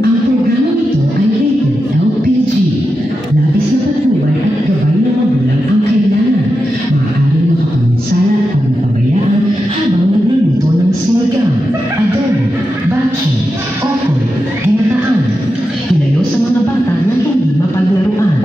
Ang programang ito ay rated LPG. Labis na patnubay at gabay ng magulang ang kailangan. Maaaring makapaminsala at pagpabayaan habang nagluluto ng sinigang, adobo, bachi, okoy, ginataan. Ilayo sa mga bata na hindi mapaglaruan.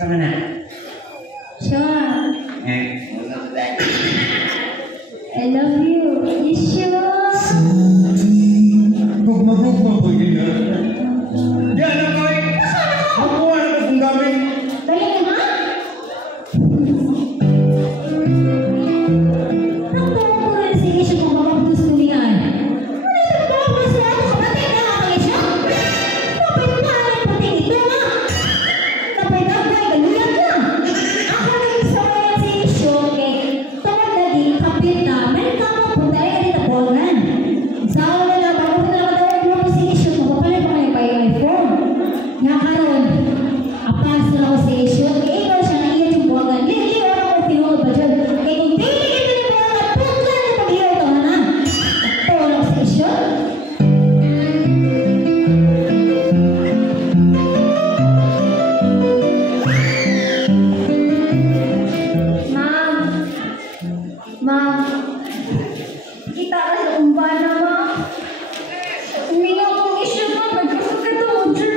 Sama na. Sure. I love you. You sure? Gugma-gugma po yun ha. Diyan na kayo. Makuha na po kung gamit. Dali na ha? Ang tawag ko rin sige siya kung makapagos tulingan. Ano ito ba? Masaya ako kapatid na kapag siya? Kapag na ang pating ito nga. Kapag na ba, galuyan na. Ako rin sa mga sisyo, eh, tawag lagi, kapit na, may kamo po tayo ka dito bolgan. Sa ako na lang, bago na ako daw ang grupo sisyo, mapapalit pa kayo pa yung iPhone. Nga karon, apas na ako sisyo, eh, ikaw siya na iyo yung bolgan. Lili, wala ko pinuod ba dyan? Eh, kung di ito ni bolgan, pagkan na pag-iyo ito, ha? Ito, wala ko sisyo. Ma'am, kita ka sa kumbana, ma'am. Huminga akong isyo, ma'am. Nagkasot ka to, jer.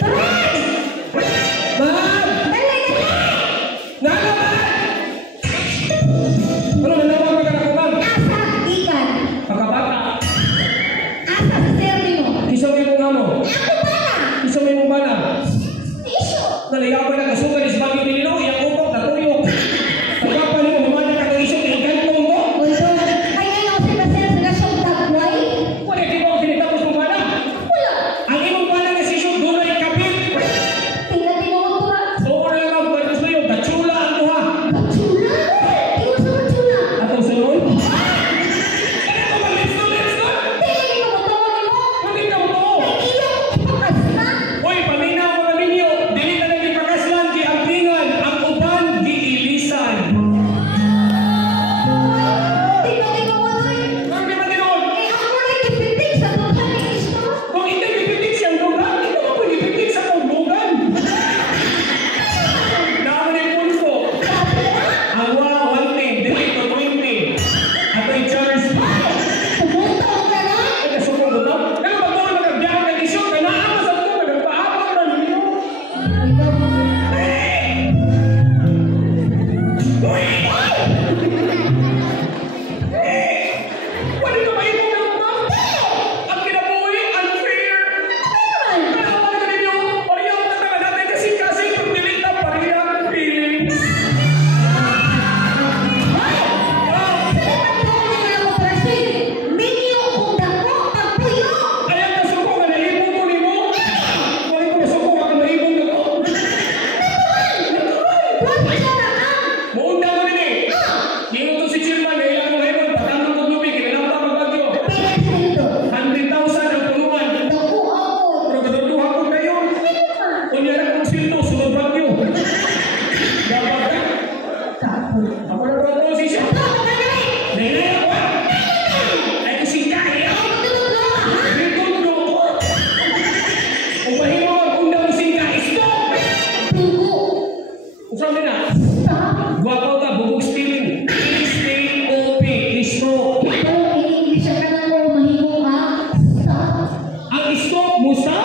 Taray! Mahal! Dali, dali! Nalaman! Ano, nalaman ka na ko, ma'am? Asa, ikan. Pagkabata. Asa sa serve mo. Isa mo yung mga mo. Ako pala! Isa mo yung mga na. Isyo. Nalayaw na kasugan is bagay nilino. Iyang upok na tuyo. Pagkapal mo, humana ka ng isyo. Ikan mo. Ulo, ay ngayon ako sa sir sa gasyong tagway. Wala, di ba ako sinitapos mo mana? Wala. Ang imong mana na sisyo, doon ay kapit. Tingnan mo ko ha. Oo na lang, pagkas mo yung katsula ang duha. Matsula. Tingnan sa matsula. Atong sunod. Ano ko ba, let's go. Tingnan mo matawag mo. Hindi ka mo. Iyak ko ipakas na. Uy, paminaw ko na ninyo. Dili na naging pakaslan, di abdingan. Ang uban, di ilisan. Tingnan mo Toy. Ang di ba ganoon? Eh, ako rin ipitik sa dughan ni Kristo. Kung hindi pipitik siyang dugan, hindi mo pwede pipitik sa pagbugan. Naman yung pulso. Sabi na. Ang 110, dili to 20. At ay charge. Pumunta ko na na. Ay, nasukong ko to. Kaya magmula magagbiyahan ng isyo, kaya naama sa ito, nagpaabang na ninyo. Wala ka ba yung mga mga? Ang kinabuhi, unfair. Kanawa na ninyo, parehong na naman natin kasi pagpilit na parehong ang feelings. Kaya nasuko ka na ibong mo ni mo. Kaya ko nasuko ka na ibong mo. Muunda mo din eh. Ngayon to si Chirman, nailang mo ngayon, patanggang kong lubig, kinanamta magbagyo. 100,000 ang tulungan. Pero katutuhan ko kayo. Kunya na kong sildo, sunod bagyo. Dapat ka. Ako na ba ito si siya? Nainaya ko ah. Ay ko si Kaya. Ritundo ko. Kung mahimo magkunda mo si Kaya, stop! Usap din ah. Guwapaw ka, bubog stealing. Stay OP, isto. Ang isto, musta?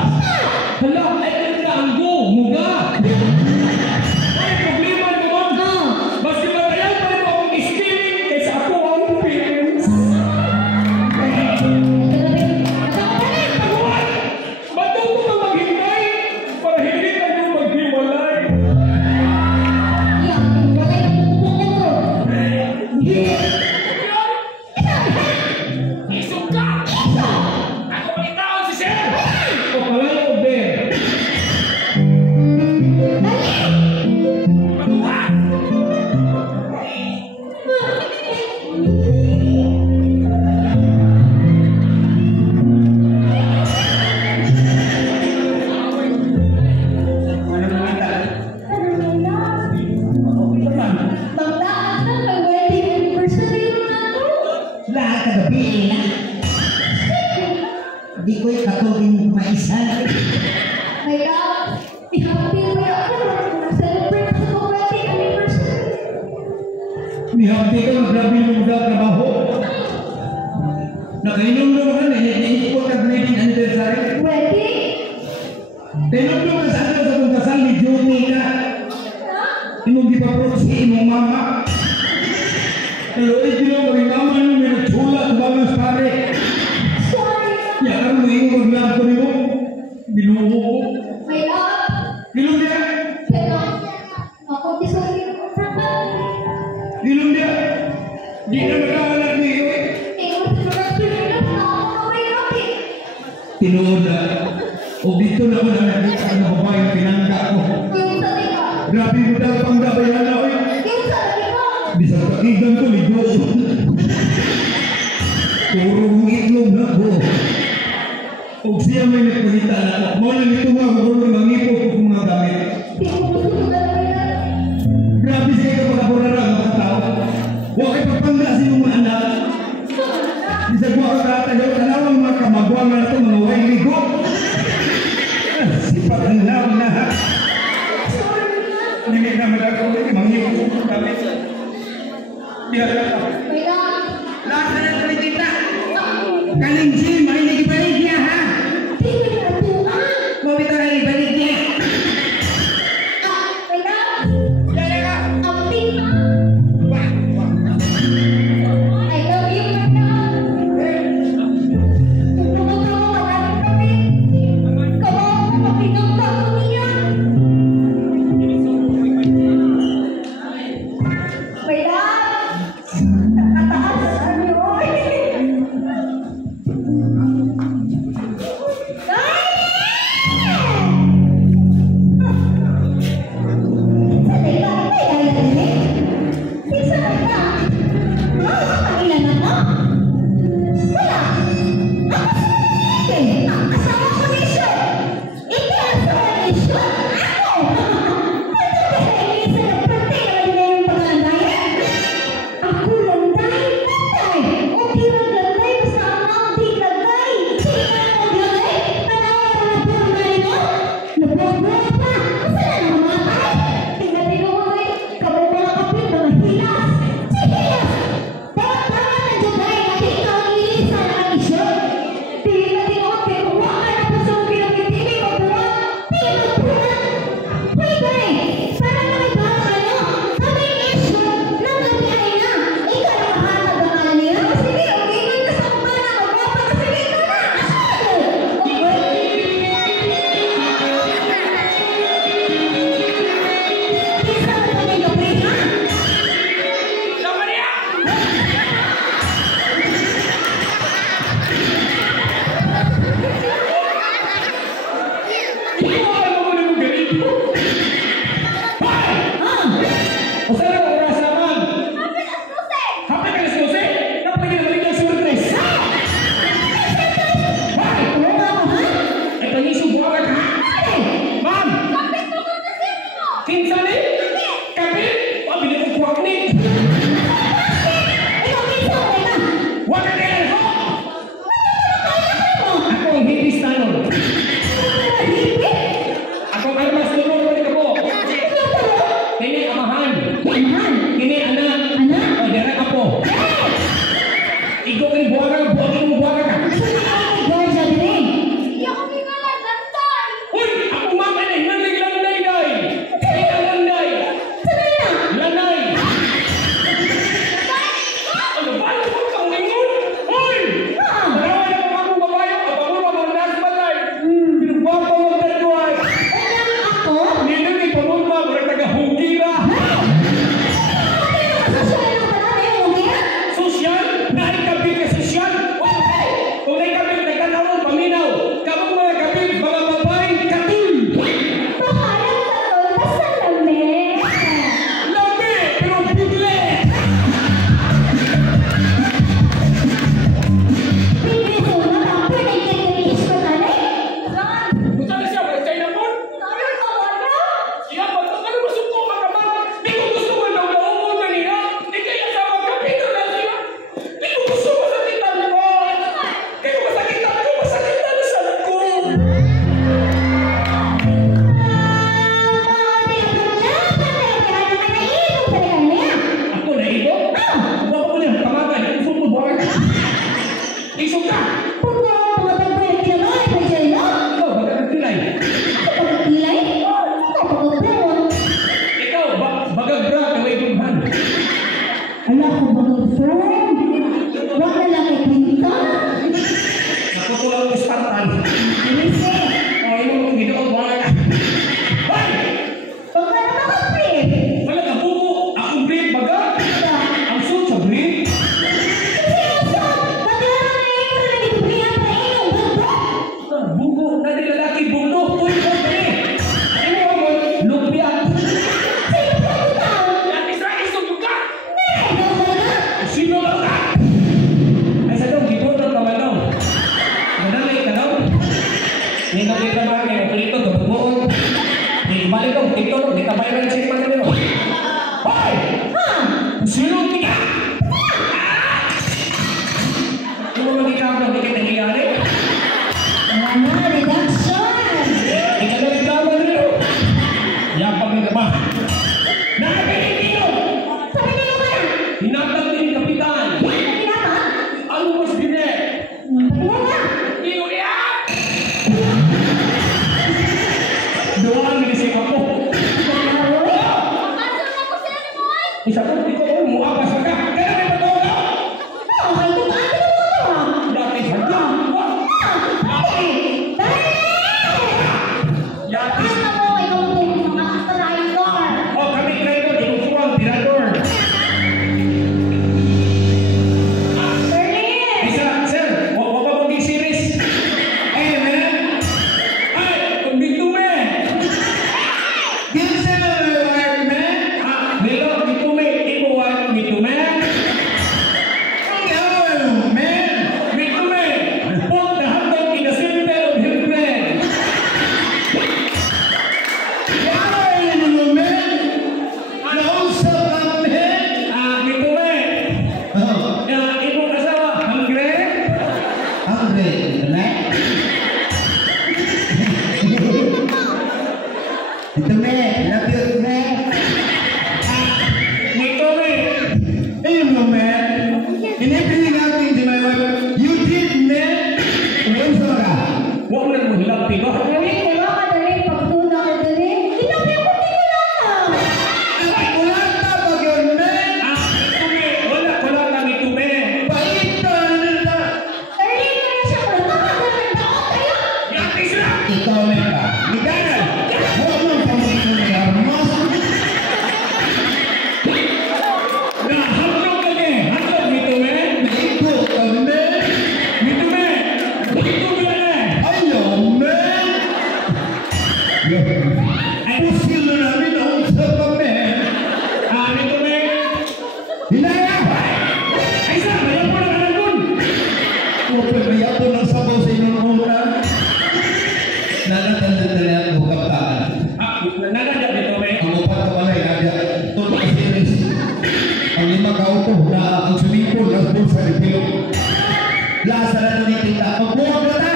Hala, ay nagkaanggo, muga. Ay, problema naman. Basta matayan pa rin akong stealing kaysa ako ang feelings. Taguan! Matuto ka maghintay para hindi tayo maghiwalay. Isog ka! Ako magitaon si Sir! O palay o bear? Taguan! Ano nakita? Lahat ka gabi na. Di ko ikatulin maisan. Mihapti ka maglabi ng mga trabaho. Nakainom naman na hindi ko nag-wedding anniversary. Tinugtog ka sa ano sa kong kasal ni Juni ka. Imong gipaprox si imong mama. Kalau itu lo beri nama lu menculat banget pare. Sorry. Ya kan lu ingin berbilang ko nimo. Binuho. My love. Dilum dia. Pero, ako disulit ko sa bahay. Dilum dia. Di na magkakalat niyo. Tingnan sa mga pinilap na ako may rapi. Tinuod na. O dito na ako nakakita ng babae na pinangga ko. Yung sa tika. Grabe mo daw pang gabayan na oy. Yung sa tika. Bisa kakigan ko ligo. Puro mong itlog na ko. O siya may nagpagita na ako. Mo lang ito mga gulong mangipo ko kung mga gamit. Di ko gusto ko talaga. Grabe siya ka pagkaburara ang mga tao. Huwag ay pagpanggasin ng mga anak. Bisa ko ako katayo, talawang mga kamagwang na ito, mga huwag ligo. Sipat ang law na. Hindi naman ako, mangipo ko gamit. Biar ka. My love. Lahat na lang kami kita. Kaling Jim, ay nagibalik niya ha. Tingnan yung atunga. Mabit na ibalik niya. My love. Yaya ka. Ang pinta. Wah, wah. I love you, my love. Kung tumatawa ka namin kami, kawawa ka pinagbago niya. My love. Nakataas niyo. Wag na lang ikwinta. Nakutulang ko Spartan. Lise, O, ino mo ginoon, wala ka. Hoy! pag ka naman ka, pre. Wala ka buko. Akong breed, baga. Ang suit sa breed. Buko, dati lalaki, buko. Uy, buko. Ano mo? Lupian. Yan, Israel, sumbong ka. Sino lang ka? Ay, sa dong, gipon ng kamalaw. Manalay ka daw. Hindi na dito ba kayo, kulito, dumagbuon. Hindi, balik ko, dito, di ka bayaran sa iman nyo. Hoy! Sino ka? Ano mo magigabang, di ka nangyayari? Di ka nagigabang nyo. Yapag na naman. Nakapilin nyo! Hinatag din yung kapitan. Ano mas binet? Iyo iyak! Doon, minisip ako. Isa ko, di ko mo apas ka. Kaya may patawa ka. Dati sa ka. Yati. Oh, kami kayo, di ko kuwang tirador. Isa, sir, wag pa mong series. Ay, man. Ay, kung bito me. Yes, sir, man. Nilo, bito me. Iko wag bito me. Oh, man. Bito me. Put the hot dog in the center of your bread. Ay, ano, man. Nausap ka, man. Bito me. Oh, Iko asawa, hungry? Andre, man. Ito, man. Love you, man. Bito me. Ayun mo, man. In everything happening to my wife, you did, man. Umunsa ka. Huwag na mo hilang tigo. Ay, ulat na pag yun, man. Tume, wala ko lang lang itume. Paitan na. Yati sila. Ikaw, man ka. Liganan. Huwag mong pamilito na yarmos. Nahablog kami. Hablog itume. Ito, ka, man. Itume. Itume na. Ayaw, man. Ay, pusil na namin ang usap ka, man. Itume. Hinaya! Ay sa, bayan po na ka nandun. Huwag pa may ako ng sabaw sa inyong una. Nanatanda ako kaptaan. Nanadya itume. Ang upat na balay, nadya. Toto ka series. Ang lima ka auto na ang sumipol ng bulsa ni Pilo. Lasa na nang itinda. Magbuwag na ta!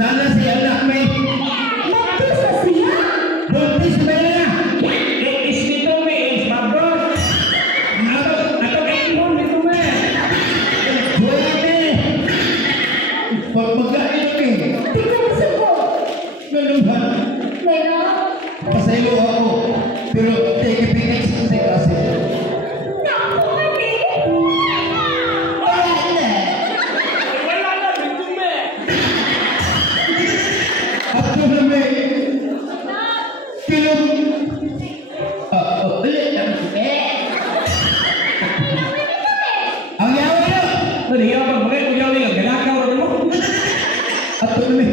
Nana si anak may buntis ba na? Is itume is mabot. Ato kay ipon itume. Pwede! Pag magkain kami, ganun ba? Pasaylo ako. Pero take a picnic sa klase. Wala na itume. Ako na may kilong ang yawa na! Naniya pa mga kuyaw niya. Ganakaw na mo. Ato na may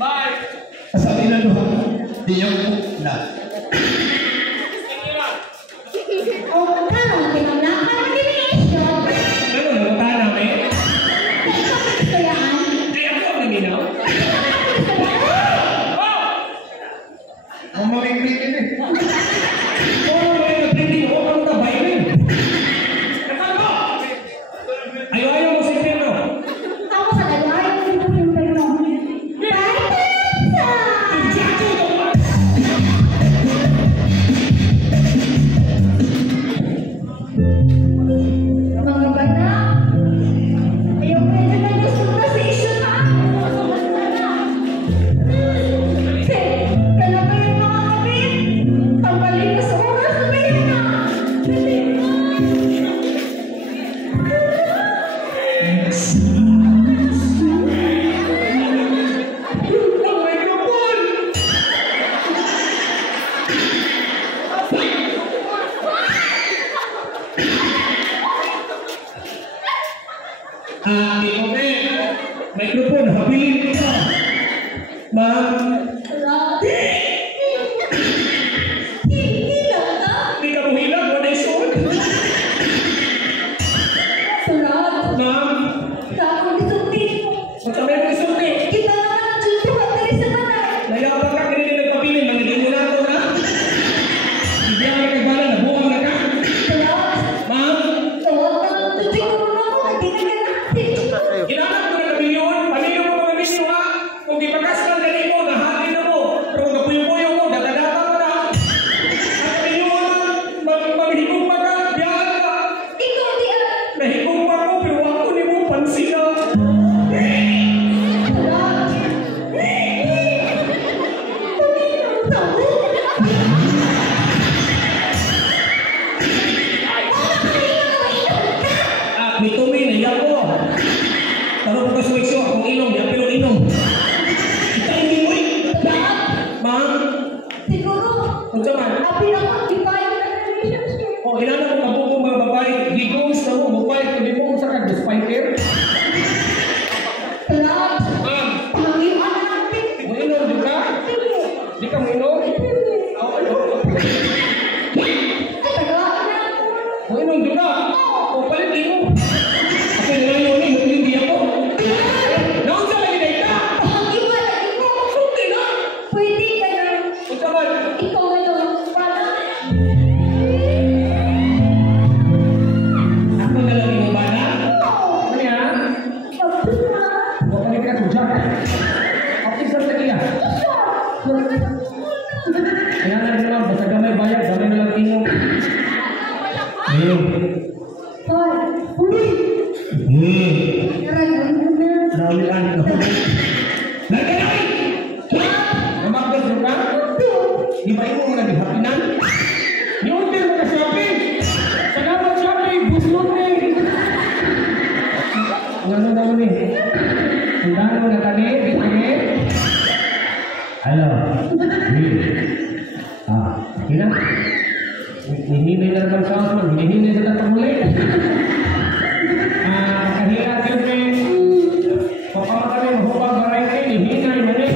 Bye. sabi na no, di yung na. Ano na ta namin? Ay ako ang naminaw. Ang mamiglig ini. Oo, may nag-printing ako ang tabay rin. Nakalo! Ayaw mo si Pedro. Ito microphone, habilin ka. Ma'am, Hindi lang ka. di ka mo hilang, wala yung suot. Sarap. Ma'am, Tapos isutin mo. magsabi mo yung suot eh. Kita naman ang tsuto at dali sa manay. Nayabang ka, ganyan yung nagpapilin, manigin mo na ito na. Hindi ako nagkagbalan, nabuang na ka. Sarap. Ma'am, Tawag na ang tutik ko na ako. Hindi na natin. ginanap ko na kamilyon, pamilyo mo mga misyo ha. Kung ipakas lang galing mo, nahatin na mo. Pero kung kapuyo-puyo mo, datadata mo na. At kamilyon, maghigong pa ka, biyahan ka. Ikaw di ah. Nahigong pa ko, pero ako ni mo pansin na. Sarap. Tumingin ang tao. May tumi, nahiya ko. Taro ko ka sumiksyo, akong ilong, di apilong ilong. Kita hindi mo eh. Sarap. Ma'am, Siguro. kung saan, Abi na ko. Di ba yung relationship? o hinanap ko kabukong mga babae, gigong sa mo, mukhay, hindi mo sa kag-spiker. Sarap. Ma'am, Pangiwan natin. mo ilong, di ka? Di ka mo ilong? Ako, ilong. Ay, tagaan na ako. Mo ilong, di ka? O palit, ilong. Kasi ngayon eh, hindi ako. Naon sa lagi na ita? Pangiwan na ikaw. Sunti na. Pwede ka na. Kung saan, Ikaw ngayon. Para. ako na lang yung bala. Oo. Ano yan? Tapos na. Huwag ka nagkita kung siya. Okay, sir, tagiya. Kaya na rin lang, basta gamay bayad, gamay na lang tingong. Hoy. Huli. Narayan mo na. Naulian ka po. Nagkanay! Namakdas mo ka? Di ba imo mo naghapinan? Ni-order mo ka shopping! Salamat shopping! Buslot eh! Ang ano daw ni? Ang dano na tani? Di tani? Hello. Kina? Hihinay na naman sa asman. Hihinay sa tatang muli. Kahira siyempre. Papama kami mahubang variety. Hihinay mali.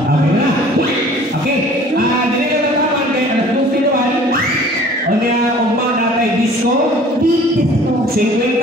Okay na. Okay. Dili ka nataman kay alas 12 doon. O niya, umma na kay disco. Big disco. 50